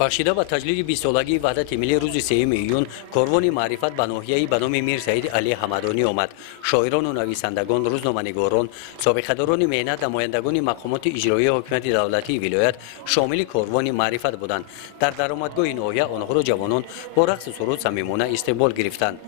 بخشیده به تجلیل 20 سالگی وحدت ملی روز 3 ایون کاروان معرفت به ناحیه‌ای به نام میر سعید علی حمدانی آمد. شاعران و نویسندگان، روزنامه‌نگاران، سابقه‌داران مهنت، نمایندگان مقامات اجرایی حکومت دولتی ولایت شامل کاروان معرفت بودند. در درآمدگاه ناحیه آنها را جوانان با رقص و سرود صمیمانه استقبال گرفتند.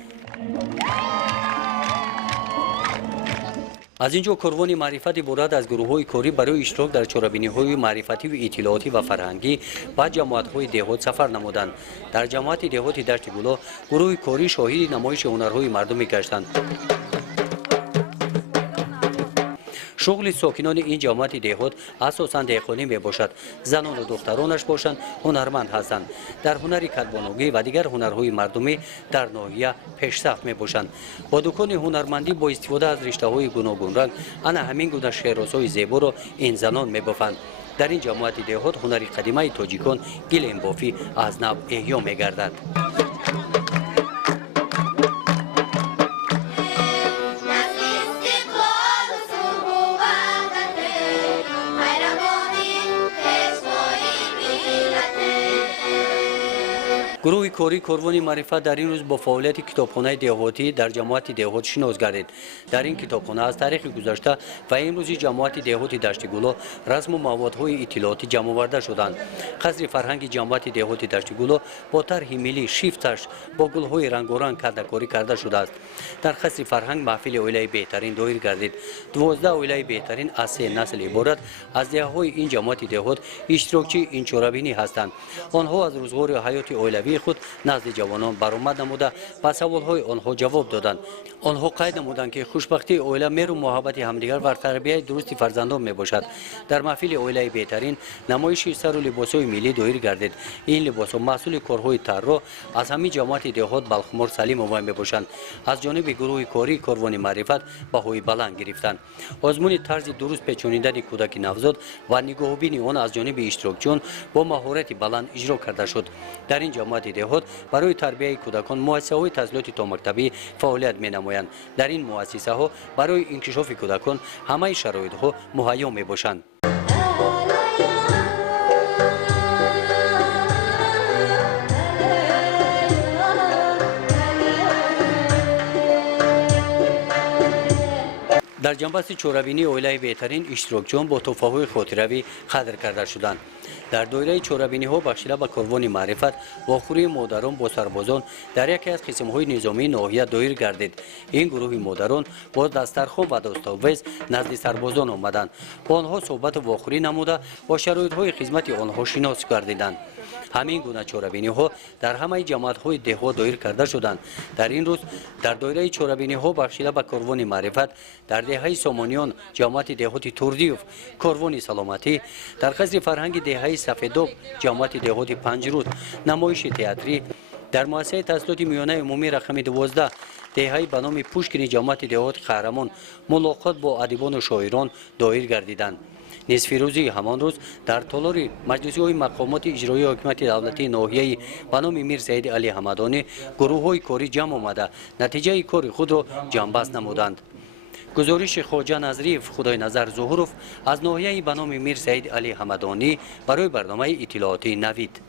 از اینجا کاروان معرفت عبارت از گروه‌های کاری برای اشتراک در چاره‌بینی‌های معرفتی و اطلاعاتی و فرهنگی به جماعت‌های دهات سفر نمودند. در جماعت دهات دشت گلا گروه کاری شاهد نمایش هنرهای مردمی گشتند. شغل ساکنان این جماعت دهات اساساً دهقانی می باشد. زنان و دخترانش باشند هنرمند هستند. در هنر کدبانوگی و دیگر هنرهای مردمی در ناحیه پیشرفت می باشند. با دکان هنرمندی با استفاده از رشته‌های گوناگون رنگ انا همین گونه شعرآسای زیبا را این زنان می بافند. در این جماعت دهات هنر قدیمی تاجیکان گلیم بافی از نو احیا می گردد. گروه کاری کاروان معرفت در این روز با فعالیت کتابخانه دهاتی در جماعت دهات شناس گردید. در این کتابخانه از تاریخ گذشته و امروزی جماعت دهات دشت گلا رسم و موادهای اطلاعاتی جمع آورده شدند. قصر فرهنگ جماعت دهات دشت گلا با طرح ملی شیفتش با گلهای رنگارنگ کرده‌کاری کرده شده است. در قصر فرهنگ محفل اولیای بهترین دایر گردید. 12 اولیای بهترین از 3 نسل عبارت از دهه‌های این جماعت دهات اشتراکچی این چاره‌بینی هستند. آنها از روزگار حیات اولیوی خود نزد جوانان برآمد نموده با سوالهای آنها جواب دادند. آنها قید نمودند که خوشبختی اولیه مهر و محبت همدیگر و تربیت درست فرزندان می باشد. در محفل اولیای بهترین نمایش سر و لباسهای ملی دایر گردید. این لباسها محصول کارهای طراح از همین جماعت دهات بلخمار سلیم آمد می باشند. از جانب گروه کاری کاروان معرفت بهای بلند گرفتند. آزمون طرز درست پیچانیدن کودک نوزاد و نگاهبینی آن از جانب اشتراکچیان با مهارت بلند اجرا کرده شد. در این جماعت دهات برای تربیت کودکان مؤسسه‌های تحصیلات تا مکتبی فعالیت می‌نمایند. در این مؤسسه‌ها برای انکشاف کودکان همه شرایط‌ها مهیا می‌باشند. در جنبش چوربینی اولیای بهترین اشتراکچیان با تحفه‌های خاطروی قدر کرده شدند. در دایره چوربینی ها بخشیده به کاروان معرفت واخوری مادران با سربازان در یکی از قسم‌های نظامی ناحیه دایر گردید. این گروه مادران با دسترخوان و دستاویز نزد سربازان آمدند. با آنها صحبت و واخوری نموده با شرایط‌های خدمت آنها شناس گردیدند. همین گونه چوربینی ها در همه جماعت های دهات دایر کرده شدند. در این روز در دایره چوربینی ها بخشیده به کاروان معرفت در دهه سامانیان جماعت دهات توردیوف کاروان سلامتی، در قصر فرهنگ دهه سفیداب جماعت دهات پنجرود نمایش تئاتری، در مؤسسه تحصیلات میانه عمومی رقم 12 دهه به نام پوشکین جماعت دهات قهرمان ملاقات با ادیبان و شاعران دایر گردیدند. نصف روزی همان روز در تالار مجلس‌های مقامات اجرایی حکومت دولتی ناحیه به نام میر سعید علی حمدانی گروه‌های کاری جمع آمده نتیجه کار خود را جنبست نمودند. گزارش خواجه نظریف خدای نظر ظهورов از ناحیه به نام میر سعید علی حمدانی برای برنامه اطلاعاتی نوید.